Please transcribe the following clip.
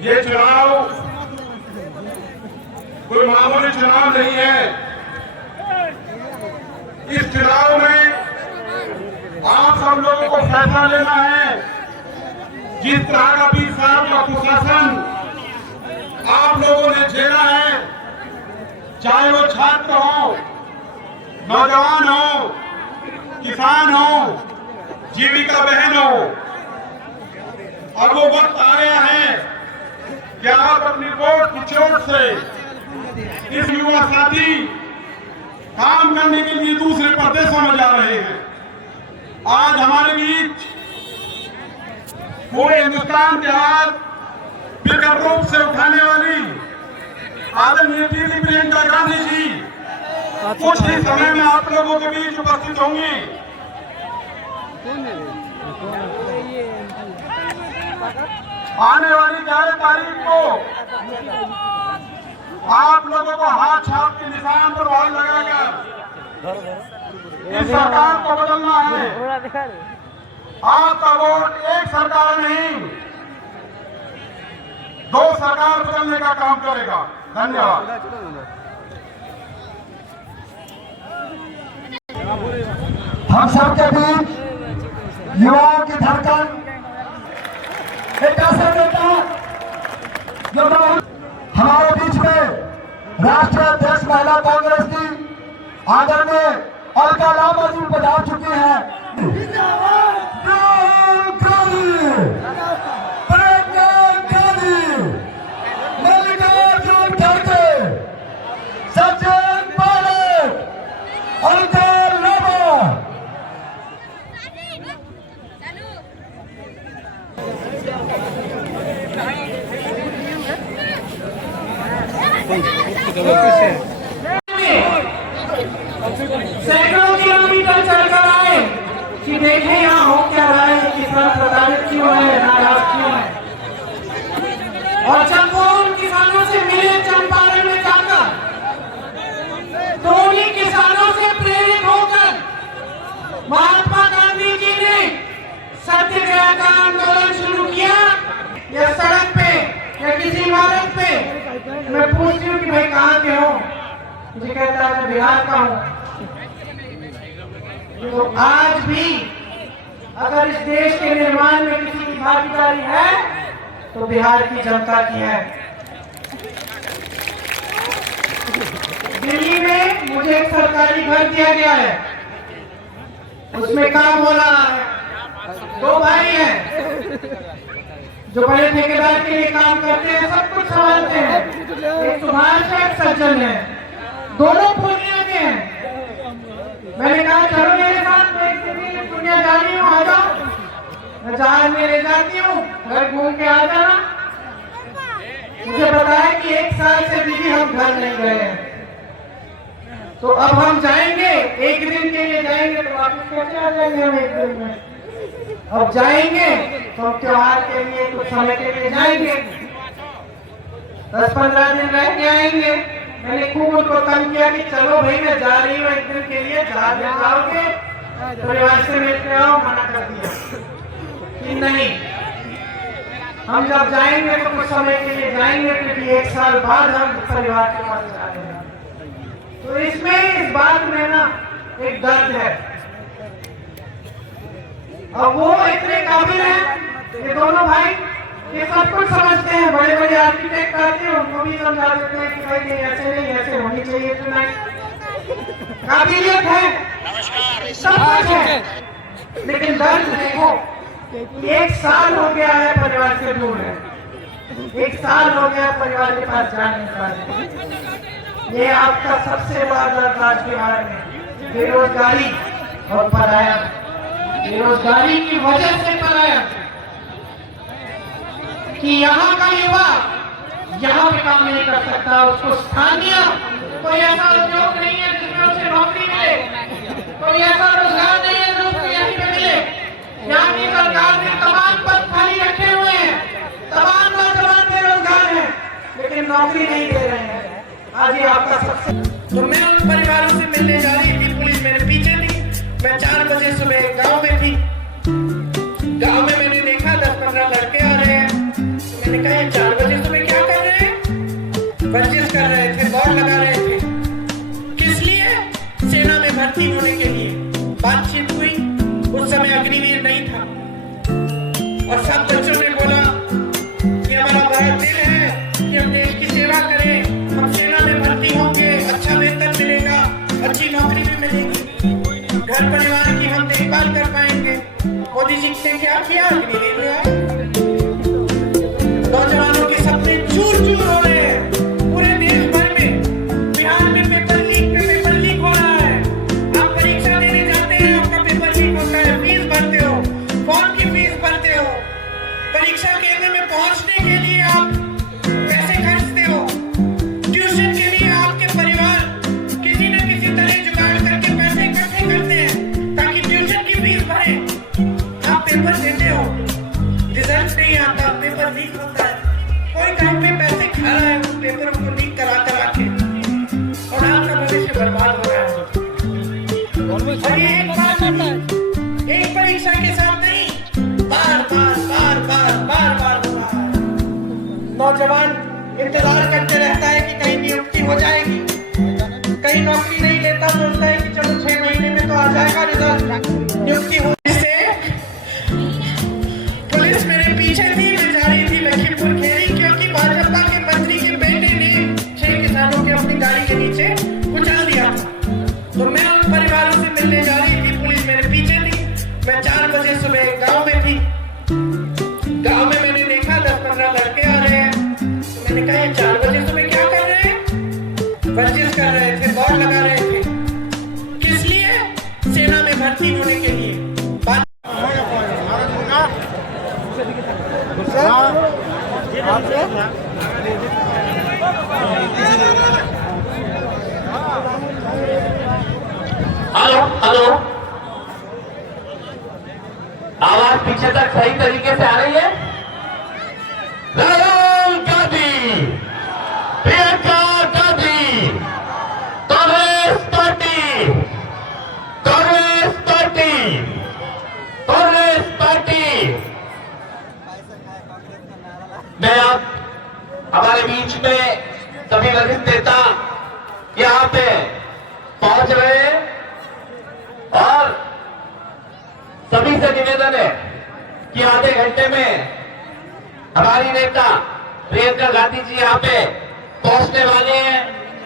ये चुनाव कोई मामूली चुनाव नहीं है। इस चुनाव में आप सब लोगों को फैसला लेना है। जिस तरह का 20 साल का कुशासन आप लोगों ने झेला है, चाहे वो छात्र हो, नौजवान हो, किसान हो, जीविका बहन हो, और वो वक्त आ गया है कि आप अपनी वोट की चोट से इस युवा साथी काम करने के लिए दूसरे प्रदेशों में जा रहे हैं। आज हमारे बीच पूरे हिंदुस्तान के हाथ विकट रूप से उठाने वाली आदरणीय दीदी प्रियंका गांधी जी कुछ ही समय में आप लोगों के बीच उपस्थित होंगी। आने वाली 11 तारीख को आप लोगों को हाथ छाप के निशान पर बॉल लगाकर इस सरकार को बदलना है। आपका वोट एक सरकार नहीं, 2 सरकार बदलने का काम करेगा। धन्यवाद। हम सबके बीच युवाओं की धड़कन एक ऐसा नेता जो हमारे बीच में राष्ट्रीय अध्यक्ष महिला कांग्रेस की आदरणीय अलका लांबा जी पधार चुकी हैं। मल्लिकार्जुन खड़गे, सचिन पायलट, अलका लांबा। सैकड़ों किलोमीटर चलकर आए कि देखें यहाँ हो क्या रहा है, किसान प्रताड़ित क्यों है, नाराज क्यों है। और जब वो उन किसानों से मिले चंपारण में जाकर, तो उन्हीं किसानों से प्रेरित होकर महात्मा गांधी जी ने सत्याग्रह का आंदोलन शुरू किया। या सड़क पे या किसी इमारत पे मैं पूछती हूँ कि भाई कहाँ के हो, मुझे कहता है मैं बिहार का हूँ। तो आज भी अगर इस देश के निर्माण में किसी की भागीदारी है तो बिहार की जनता की है। दिल्ली में मुझे एक सरकारी घर दिया गया है, उसमें काम हो रहा है। 2 भाई हैं जो बड़े ठेकेदार के लिए काम करते हैं, सब कुछ संभालते हैं। एक सुभाष है, एक सज्जन है, दोनों पूर्णिया के हैं। मैंने कहा चलो मेरे साथ, मैं एक दिन पूर्णिया जा रही हूँ, आ जाओ। मैं जहाज में ले जाती हूँ, घर घूम के आ जाना। मुझे बताया कि 1 साल से दीदी हम घर नहीं गए हैं। तो अब हम जाएंगे, 1 दिन के लिए जाएंगे तो वापस कैसे आ जाएंगे हम 1 दिन में। अब जाएंगे तो हम त्योहार के लिए कुछ समय के लिए जाएंगे, 10-15 दिन रह के आएंगे। मैंने खूब उनको तंग किया कि चलो भाई मैं जा रही हूँ 1 दिन के लिए, जहाज में जाओगे परिवार से मिलते आओ। मना कर दिया कि नहीं, हम जब जाएंगे तो कुछ समय के लिए जाएंगे, क्योंकि 1 साल बाद हम परिवार के पास जा रहे हैं। तो इसमें इस बात में ना एक दर्द है। अब वो इतने काबिल हैं, ये दोनों भाई, ये सब कुछ समझते हैं। बड़े बड़े आर्किटेक्ट आते हैं, उनको भी समझा देते हैं कि भाई ये ऐसे नहीं, ऐसे होनी चाहिए चुनाव। काबिलियत है, सब कुछ है, लेकिन दर्द देखो, 1 साल हो गया है परिवार से दूर है, 1 साल हो गया परिवार के पास जा नहीं पा रहे। ये आपका सबसे बड़ा दर्द आज बिहार में, बेरोजगारी और पलायन। बेरोजगारी की वजह से पलायन कि यहाँ का युवा यहाँ पे काम नहीं कर सकता, उसको स्थानीय कोई ऐसा उद्योग नहीं है जिसमें उसे नौकरी मिले, कोई ऐसा रोजगार नहीं है जो उसको यहीं पे मिले। यहाँ की सरकार ने तमाम पद खाली रखे हुए हैं, तमाम नौजवान बेरोजगार हैं, लेकिन नौकरी नहीं दे रहे हैं। आज ये आपका सबसे, तो मैं उन परिवारों से मिलने जा रही थी, पुलिस मेरे पीछे थी। मैं 4 बजे सुबह गांव में थी, गांव में मैंने देखा 10-15 लड़के आ रहे हैं। तो मैंने कहा 4 बजे पीछे क्या किया, नहीं लिया। नौजवानों के सपने चूर चूर हो रहे हैं पूरे देश भर में। बिहार में पेपर लीक हो रहा है। आप परीक्षा देने जाते हैं, आपका पेपर लीक होता है, फीस भरते हो, फॉर्म की फीस भरते हो, परीक्षा केंद्र में पहुंचने के लिए आप पैसे खर्चते हो, ट्यूशन के लिए आपके परिवार किसी न किसी तरह जुगाड़ करके पैसे इकट्ठे करते हैं ताकि ट्यूशन की फीस भरे। आप पेपर देते हो, रिजल्ट नहीं आता, पेपर लीक होता है, कोई कहीं पे पैसे खा रहा है उस पेपर को लीक करा के, और आपका भविष्य बर्बाद हो रहा है। और ये एक परीक्षा के साथ नहीं, बार बार नौजवान इंतजार करते रहता है कि कहीं नियुक्ति हो जाएगी, कहीं नौकरी नहीं लेता, सोचता है कि चलो 6 महीने में तो आ जाएगा रिजल्ट, नियुक्ति हो। पुलिस मेरे पीछे थी, मैं जा रही थी लखीमपुर खेरी, क्योंकि भाजपा के मंत्री के बेटे ने 6 किसानों के अपनी गाड़ी के नीचे कुचल दिया था। तो मैं उन परिवारों से मिलने जा रही थी, पुलिस मेरे पीछे थी। मैं 4 बजे सुबह गांव में थी। गांव में मैंने देखा 10-15 लड़के आ रहे हैं। तो मैंने कहा ये 4 बजे सुबह क्या कर रहे हैं? वर्जिश कर रहे थे, दौड़ लगा रहे थे। किस लिए? सेना में भर्ती होने के लिए। हेलो, आवाज पीछे तक सही तरीके से आ रही है? Rahul Gandhi, Priyanka Gandhi, Congress party, Congress party, Congress party. मैं अब हमारे बीच में सभी वरिष्ठ नेता यहाँ पे पहुंच रहे हैं और सभी से निवेदन है कि आधे घंटे में हमारी नेता प्रियंका गांधी जी यहाँ पे पहुंचने वाले हैं।